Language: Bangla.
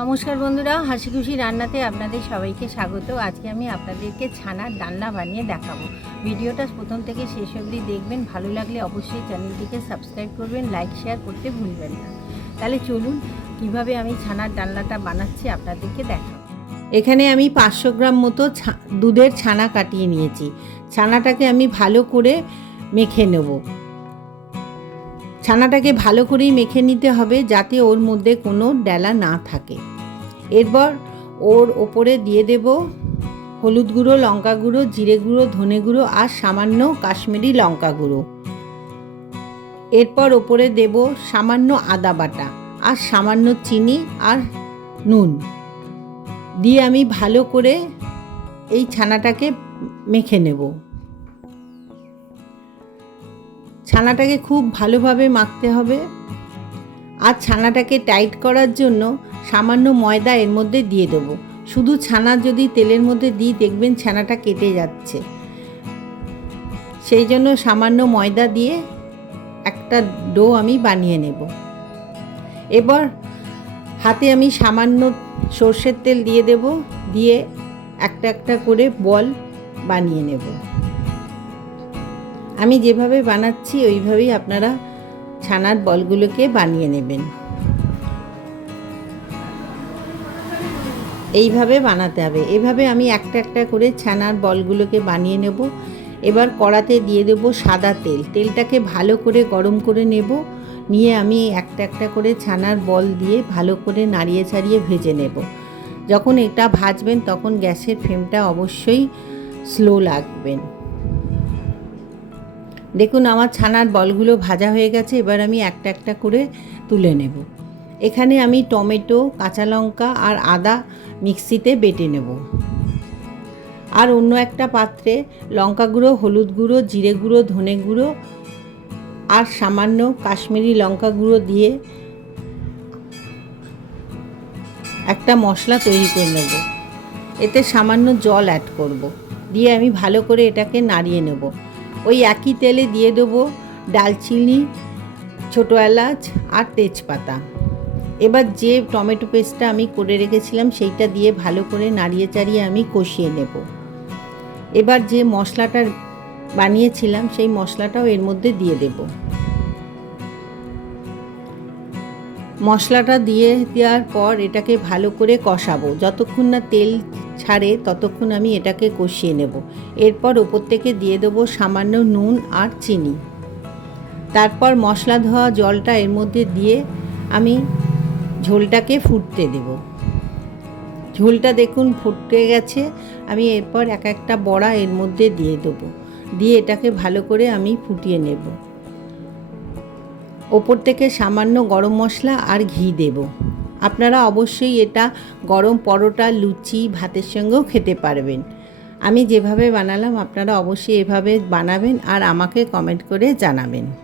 নমস্কার বন্ধুরা, হাসি খুশি রান্নাতে আপনাদের সবাইকে স্বাগত। আজকে আমি আপনাদেরকে ছানার ডান্না বানিয়ে দেখাবো। ভিডিওটা প্রথম থেকে শেষ অবধি দেখবেন, ভালো লাগলে অবশ্যই চ্যানেলটিকে সাবস্ক্রাইব করবেন, লাইক, শেয়ার করতে ভুলবেন না। তাহলে চলুন, কীভাবে আমি ছানার ডালনাটা বানাচ্ছি আপনাদেরকে দেখাবো। এখানে আমি পাঁচশো গ্রাম মতো দুধের ছানা কাটিয়ে নিয়েছি। ছানাটাকে আমি ভালো করে মেখে নেব। ছানাটাকে ভালো করেই মেখে নিতে হবে যাতে ওর মধ্যে কোনো ডেলা না থাকে। এরপর ওর ওপরে দিয়ে দেব হলুদ গুঁড়ো, লঙ্কা গুঁড়ো, জিরে গুঁড়ো, ধনে গুঁড়ো আর সামান্য কাশ্মীরি লঙ্কা গুঁড়ো। এরপর ওপরে দেব সামান্য আদা বাটা আর সামান্য চিনি আর নুন। দিয়ে আমি ভালো করে এই ছানাটাকে মেখে নেব। ছানাটাকে খুব ভালোভাবে মাখতে হবে। আর ছানাটাকে টাইট করার জন্য সামান্য ময়দা এর মধ্যে দিয়ে দেবো। শুধু ছানা যদি তেলের মধ্যে দিই, দেখবেন ছানাটা কেটে যাচ্ছে। সেই জন্য সামান্য ময়দা দিয়ে একটা ডো আমি বানিয়ে নেব। এবার হাতে আমি সামান্য সর্ষের তেল দিয়ে দেব, দিয়ে একটা একটা করে বল বানিয়ে নেব। আমি যেভাবে বানাচ্ছি, ওইভাবেই আপনারা ছানার বলগুলোকে বানিয়ে নেবেন। এইভাবে বানাতে হবে। এভাবে আমি একটা একটা করে ছানার বলগুলোকে বানিয়ে নেব। এবার কড়াতে দিয়ে দেব সাদা তেল। তেলটাকে ভালো করে গরম করে নেব। নিয়ে আমি একটা একটা করে ছানার বল দিয়ে ভালো করে নাড়িয়ে ছাড়িয়ে ভেজে নেব। যখন এটা ভাজবেন তখন গ্যাসের ফ্লেমটা অবশ্যই স্লো লাগবেন। দেখুন, আমার ছানার বলগুলো ভাজা হয়ে গেছে, এবার আমি একটা একটা করে তুলে নেব। এখানে আমি টমেটো, কাঁচা লঙ্কা আর আদা মিক্সিতে বেটে নেব। আর অন্য একটা পাত্রে লঙ্কা গুঁড়ো, হলুদ গুঁড়ো, জিরে গুঁড়ো, ধনে গুঁড়ো আর সামান্য কাশ্মীরি লঙ্কা গুঁড়ো দিয়ে একটা মশলা তৈরি করে নেব। এতে সামান্য জল অ্যাড করব। দিয়ে আমি ভালো করে এটাকে নাড়িয়ে নেব। ওই একই তেলে দিয়ে দেবো ডালচিনি, ছোটো এলাচ আর তেজপাতা। এবার যে টমেটো পেস্টটা আমি করে রেখেছিলাম সেইটা দিয়ে ভালো করে নাড়িয়ে চাড়িয়ে আমি কষিয়ে নেব। এবার যে মশলাটা বানিয়েছিলাম সেই মশলাটাও এর মধ্যে দিয়ে দেব। মশলাটা দিয়ে দেওয়ার পর এটাকে ভালো করে কষাবো। যতক্ষণ না তেল ছাড়ে ততক্ষণ আমি এটাকে কষিয়ে নেব। এরপর ওপর থেকে দিয়ে দেবো সামান্য নুন আর চিনি। তারপর মশলা ধোয়া জলটা এর মধ্যে দিয়ে আমি ঝোলটাকে ফুটতে দেব। ঝোলটা দেখুন ফুটে গেছে। আমি এরপর এক একটা বড়া এর মধ্যে দিয়ে দেবো। দিয়ে এটাকে ভালো করে আমি ফুটিয়ে নেব। ওপর থেকে সামান্য গরম মশলা আর ঘি দেব। আপনারা অবশ্যই এটা গরম পরোটা, লুচি, ভাতের সঙ্গেও খেতে পারবেন। আমি যেভাবে বানালাম, আপনারা অবশ্যই এভাবে বানাবেন আর আমাকে কমেন্ট করে জানাবেন।